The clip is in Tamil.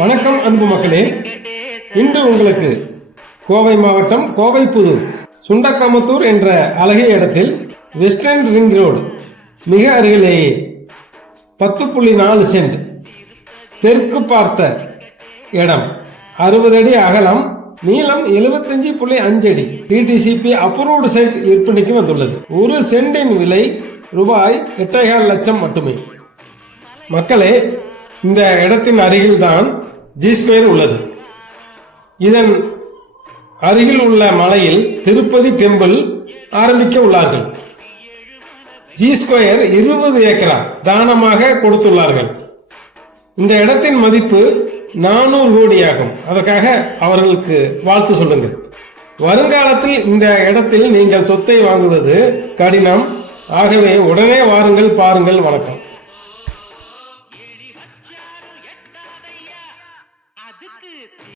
வணக்கம் அன்பு மக்களே, இன்று உங்களுக்கு கோவை மாவட்டம் கோவைப்புதூர் சுண்டக்காமத்தூர் என்ற அழகிய இடத்தில் வெஸ்டர்ன் ரிங் ரோடு மிக அருகிலேயே 10.4 சென்ட் தெற்கு பார்த்த இடம், 60 அடி அகலம், நீளம் 75.5 அடி, டிடிசிபி அப்ரூவ்டு சைட் விற்பனைக்கு வந்துள்ளது. ஒரு சென்டின் விலை ரூபாய் 8.5 லட்சம் மட்டுமே. மக்களே, இந்த இடத்தின் அருகில்தான் ஜி ஸ்கொயர் உள்ளது. இதன் அருகில் உள்ள மலையில் திருப்பதி டெம்பிள் ஆரம்பிக்க உள்ளார்கள். ஜி ஸ்கொயர் 20 ஏக்கரா தானமாக கொடுத்துள்ளார்கள். இந்த இடத்தின் மதிப்பு 400 கோடி ஆகும். அதற்காக அவர்களுக்கு வாழ்த்து சொல்லுங்கள். வருங்காலத்தில் இந்த இடத்தில் நீங்கள் சொத்தை வாங்குவது கடினம். ஆகவே உடனே வாருங்கள், பாருங்கள். வணக்கம்.